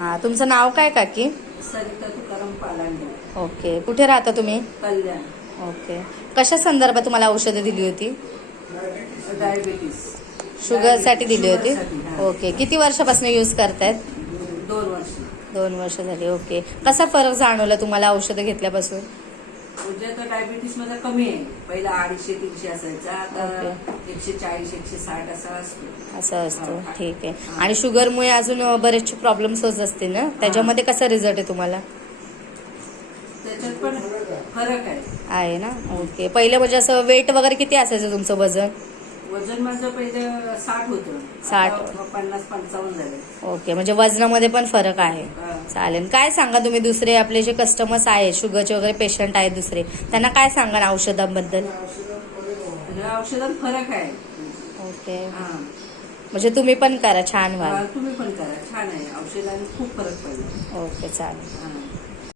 हा, तुमचं नाव काय काकी? सरिता तुकाराम पालांडे. ओके, कुठे राहता तुम्ही? कल्याण. ओके, कशा संदर्भात तुम्हाला औषधं दिली होती? डायबिटीस. शुगरसाठी दिली होती? शुगरसाठी, हा. ओके, किती वर्षापासून यूज करतायत? 2 वर्ष. 2 वर्ष झाली. ओके, कसा फरक जाणवला तुम्हाला औषधं घेतल्यापासून? म्हणजे आता डायबिटीस माझा कमी आहे. पहिला 250-300 असायचा, आता ओके. 140-160 असा असतो. असं असतं, हा. ठीक आहे. हा. आणि शुगरमुळे अजून बरेचसे प्रॉब्लेम्स होत असतील ना, त्याच्यामध्ये कसा रिझल्ट आहे तुम्हाला? त्याच्यात पण फरक आहे. आहे ना. ओके, पहिलं म्हणजे असं वेट वगैरे किती असायचं तुमचं वजन? वजन माझं पहिलं 60 होतं. 60. आता 50-55 झालं. ओके, म्हणजे वजनामध्ये पण फरक आहे. हा. चालेल. काय सांगा तुम्ही दुसरे आपले जे कस्टमर्स आहेत, शुगरचे वगैरे पेशंट आहेत दुसरे, त्यांना काय सांगा ना औषधांबद्दल? ह्या औषधात फरक आहे. ओके, हा. म्हणजे तुम्ही पण करा, छान व्हाल. तुम्ही पण करा, छान आहे. औषधाने खूप फरक पडला. ओके, चालेल. हा.